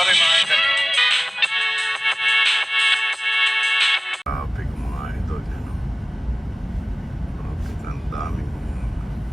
pa rin mga idol. Traffic mga idol yan. Traffic ang daming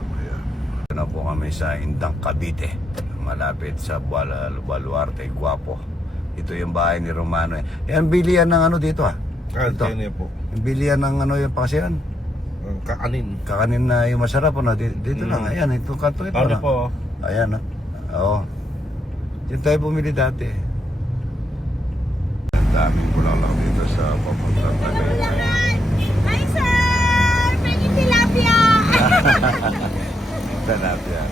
kabayan. Ito na po kami sa Indang Cavite. Malapit sa Baluarte, Guapo. Ito yung bahay ni Romano. Yan bilihan ng ano dito ah. Ito po. Yung bilihan ng ano yung pangasinan. Kakanin. Kakanin na yung masarap ano. Dito lang. Ayan, ito kanto ito. Ano na. po? Ayan, oo. Diyan tayo bumili dati. Ang daming bulaklak dito sa papuntang Tagaytay. Hi, sir! Pwede tilapia! Tilapia.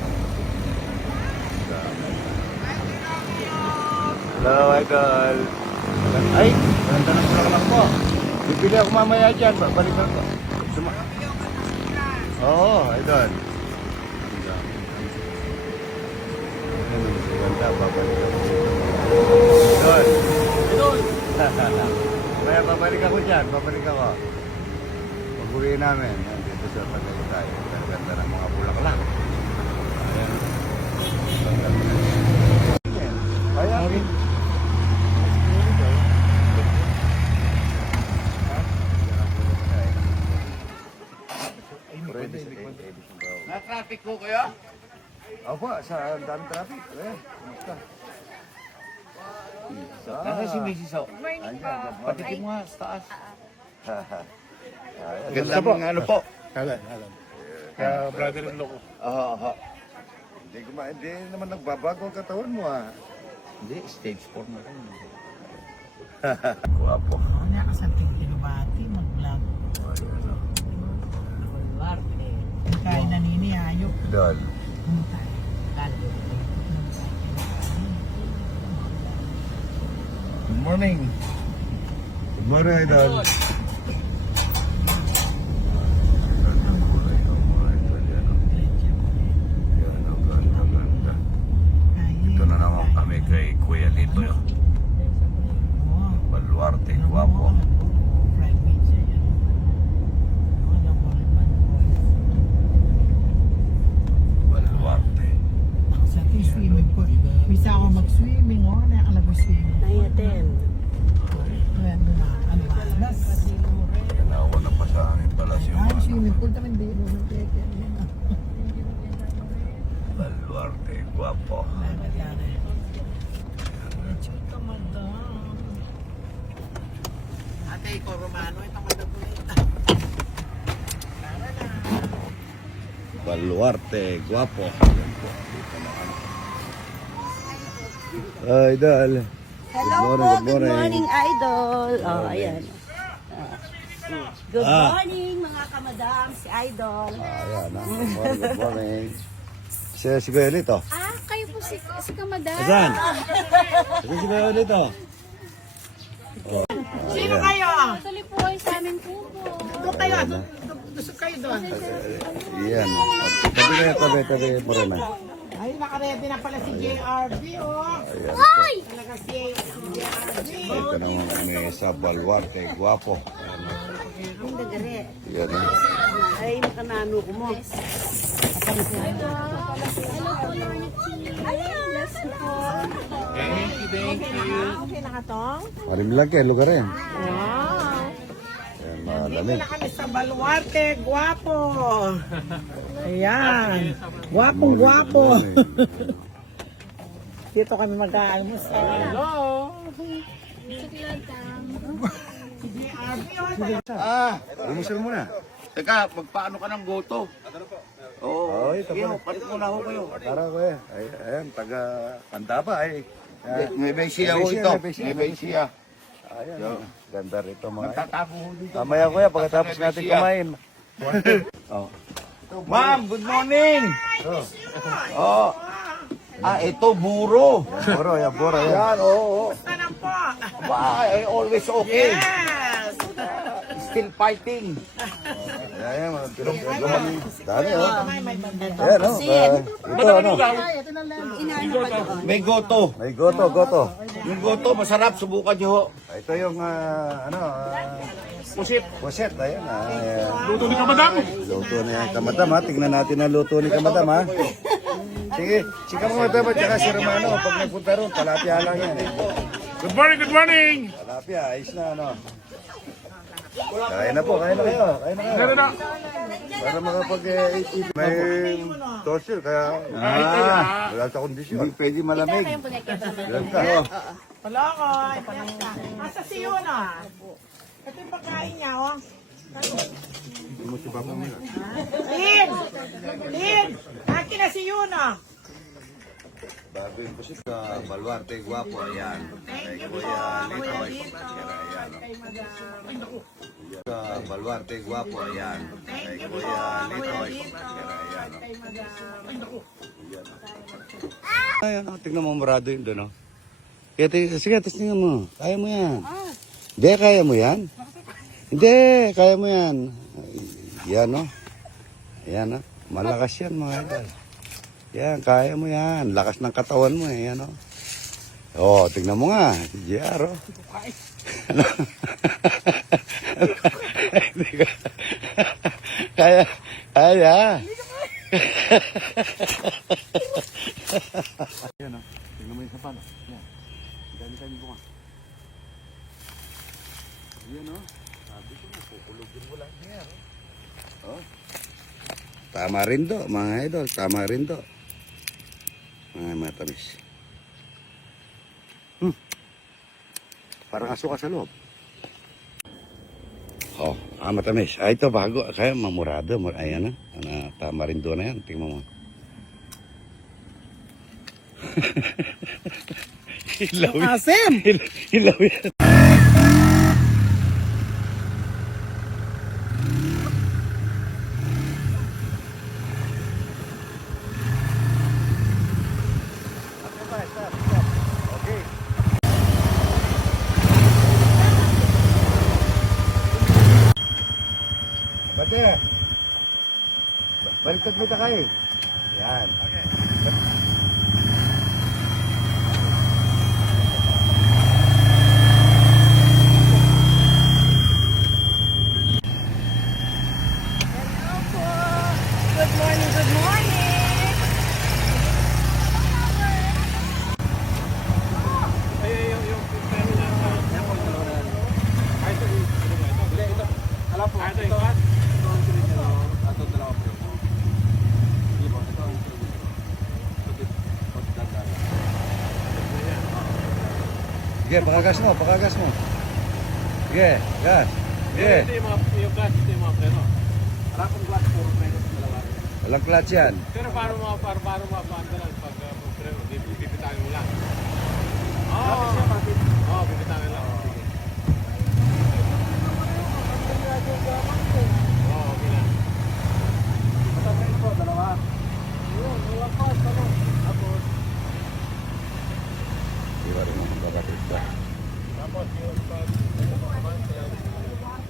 Hello, idol. Ay, ganda ng bulaklak po. Bibili ako mamaya dyan. Balikan ko. Oo, idol. Ganda, babalik ako. Idol. Idol. Kaya babalik ako dyan, babalik ako. Pag-uwi namin, dito sa Tagaytay. Ang ganda ng mga bulaklak. Ayan. Kaya rin. Na-traffic po kayo? Opo, sa daming traffic. Ayan, kumusta? Nasa si Mrs. O? Morning po. Patikin mo nga sa taas. Ayan, Ganda po. Ano po? Alam. Kaya brother-in-law ko. Oo. Hindi naman nagbabago ang katawan mo ah. Hindi, stage 4 na rin. Guwapo. Ano ka sa Tigilubati, mag-vlog. Kain na nini, ayok. Idol. Good morning. Good morning, Idol. Ito na naman kami kay Kuya Lito. Baluarte, Guapo. Baluarte. Sa swimming pool. Bisa ako mag-swimming, oh. Naya ka nag-swimming. Nayatin. Ayan, albanas. Kanawa na pa sa amin pala si Ay, swimming pool naman din. Baluarte, Guapo. Ate, ko Romano, itong madagulita. Baluarte, Guapo. Idol. Hello po, good morning, idol. Oh, ayan. Good morning, mga kamadam, si Idol. Ayan, good morning. Si Kuya Lito. Ah, kayo po si kamadam. Asan? Si Kuya Lito. Sino kayo? Tuloy po kayo sa aming pupo. Doon kayo, gusto kayo doon. Yan. Tabi po rin. Ay, nakaredy na pala si JRB, oh. Ayan. Ay! Talaga si JRB. Ito naman kami sa Baluarte, Guapo. Ang dagare. Yan. Ay, makanano ko mo. Hello po, Ay, bless po. Thank you. Okay na ka tong? Marim lang kayo, lugar rin. Wow. Ayan, Dito malamig. na kami sa Baluarte, Guapo. Ayan. Guwapong guwapo. Dito kami mag-aalmusal. Hello. Bumusal muna. Teka, magpaano ka ng goto? Oo. Oy, Sige, palit muna ako kayo. Tara ko eh. Ayan, taga Pantapa eh. May Besia ho ito. May Besia. Ayan. Ganda rito mga. Magtatago ho dito. Mamaya kuya, pagkatapos natin kumain. Oh. Ma'am, good morning. Oh. Ito buro. Boro, yan, boro yan. Yan, oo. Sana po. Ba, always okay. Yes. Still fighting. Ayan, mga dami oh. Ayan, Ayan oh. Ito ano. Inaano pa doon. May goto. May goto. Yung goto, masarap. Subukan nyo ho. Ito yung Pusit. puset. Ayan. Ayan. Luto ni Kamadam. Luto na yan. Kamadam ha. Tingnan natin ang luto ni Kamadam ha. Sige, sika mo dapat tsaka si Romano. Pag nagpunta ron, talapia lang yan eh. Good morning, good morning! Talapia, ayos na ano. Kain na po, kain na kayo. Kain na kayo. Para makapag-eat. May toaster, kaya wala sa kondisyon. Hindi pwede malamig. Ilan ka? Wala ko. Asa si Yuna? Ito yung pagkain niya, oh. Hindi mo si Papa mo yan. Lin! Lin! Akin na si Yuna. Bago yung pusit ka, Baluarte, Guapo, ayan. Kay Kuya Lito, ay pagkasira, ayan. Baluarte, Guapo, ayan. Kay Kuya Lito, ay pagkasira, ayan. Ayan, tingnan mo, marado yun doon, no? Sige, tingnan mo. Kaya mo yan. Hindi, kaya mo yan? Hindi, kaya mo yan. Yan, no? Ayan, no? Malakas yan, mga idol. Yan, kaya mo yan. Lakas ng katawan mo eh, yan o. Oh, tingnan mo nga. Si JR, oh. Ano? Kaya, kaya. Yan o, tingnan mo yung sapan. Yan, dami-dami mo nga. Yan o, sabi ko na, kukulugin mo lang niya. Oh. Tama rin do, mga idol. Tama rin do. Mga matamis. Parang asuka sa loob. Oh, matamis. Ito bago. Kaya mamurado. Ayan na. Tama rin do na yan. Tingnan mo. Hilaw yan. Asim! Hilaw yan. Bate, baliktad mo kayo. Yan. Okay. Good morning, good morning. Sige, pakagas mo, pakagas mo. Sige, gas. Sige. Ito yung clutch, ito yung mga preno. Wala pong clutch, puro preno sa dalawa. Walang clutch yan. Pero paano mapaanda lang pag preno, bibitangin mo lang. Oo, bibitangin lang. Sige. Oo, okay lang. Matatayin po, dalawa. Yun, walang pas, ano. Tapos, Di ba rin mo magkakasista? tapos yung pas.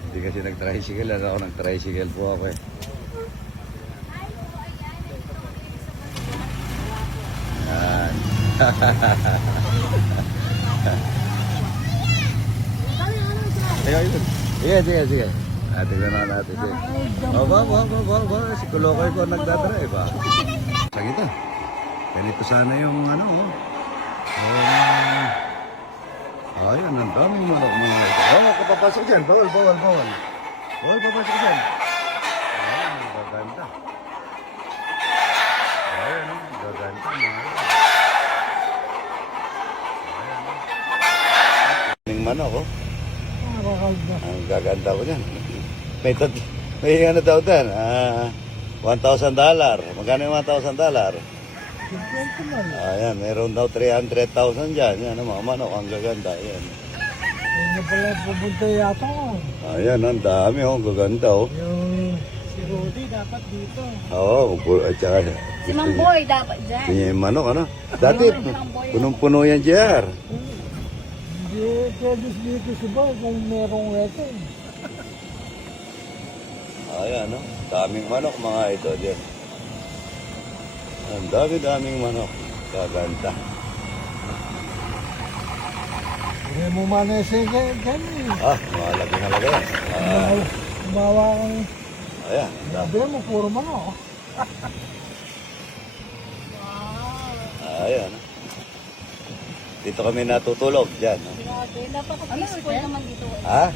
Hindi kasi nag-tricycle. Ano ako nag-tricycle po ako eh. Yan. Sige, sige, sige. Tingnan na natin. Sige. Oh, ba. Si Kulokoy ko nagdadrive ah. Sa kita. Ganito sana yung ano, oh. Ayan, ang daming mga ito. Oh, kapapasok dyan. Bawal. Bawal papasok dyan. Ayan, gaganda. Ayan, gaganda. Ayan, manok, oh. Ang gaganda ko dyan. May ano daw dyan. $1,000. Magkano yung $1,000? Ayan, meron daw 300,000 dyan. Yan, mga manok, ang gaganda. Ayan. Hindi pala pupunta yata ko. Ayan, ang dami, oh. Gaganda, oh. Yung si Rudy dapat dito. Oo, at saka... Si Mang Boy dapat dyan. Kanya yung manok, ano? Dati, punong-puno yan, JR. Hindi pwede dito si Boy kung merong weto. Ayan, no? Daming manok, mga idol yan. Ang dami-daming manok. Gaganda. Hindi mo manasing ganyan. Malaki halaga yan. Bawa kang... Ayan, Sabi mo, puro manok. Ayan. Dito kami natutulog dyan. No? Grabe, napaka-peaceful naman dito. Ha?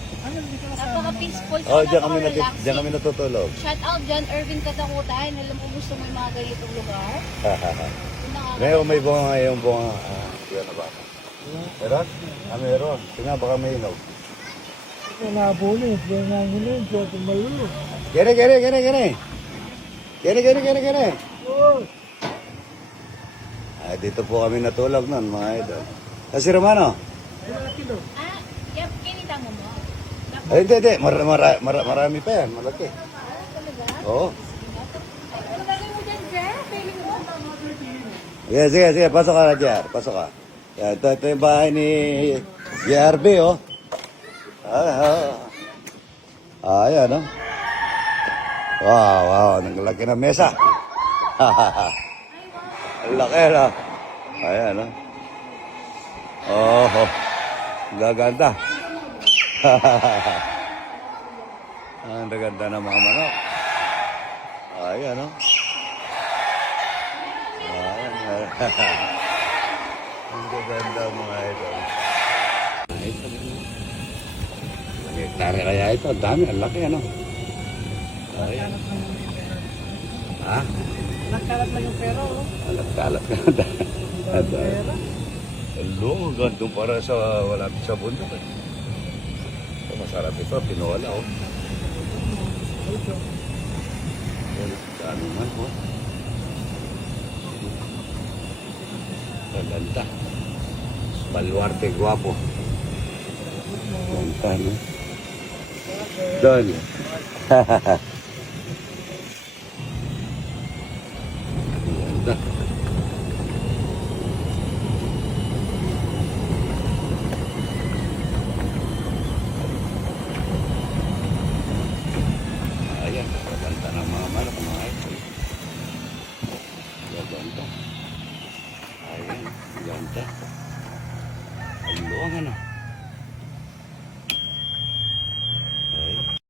Napaka-peaceful. Oh, dyan kami natutulog. Shout out dyan, Irvin Katakutan. Alam mo gusto mo yung mga ganitong lugar. Ngayon may bunga ngayong bunga. Yan na ba? Meron? Meron. Tingnan baka may inog. Nabulin, nangulin, tumalulo. Kere. Kere. Dito po kami natulog nun, mga idol. Si Romano? Ah, kinita mo mo? Ay, hindi. Marami pa yan. Malaki. Oo. Ano galing mo dyan, Jer? Feeling mo? Sige. Pasok ka na, JR. Pasok ka. Yan, ito yung bahay ni JRB, oh. Ayan, oh. Wow. Naglaki ng mesa. Ang laki, no? Ayan, oh. Oh. Gaganda. Ang gaganda ng mga manok. Ayan, oh. Ang gaganda mga ito. Hektare kaya ito. Ang dami. Ang laki, ano? Ayan. Ha? Nagkalat lang yung pera, oh. Alat-alat ka. Hello, gandong para sa malapit sa bundok. Ito, masarap ito. Pinola, oh. Dami man, oh. Ganda. Baluarte, guwapo. Ganda, no? Doon. Ganda.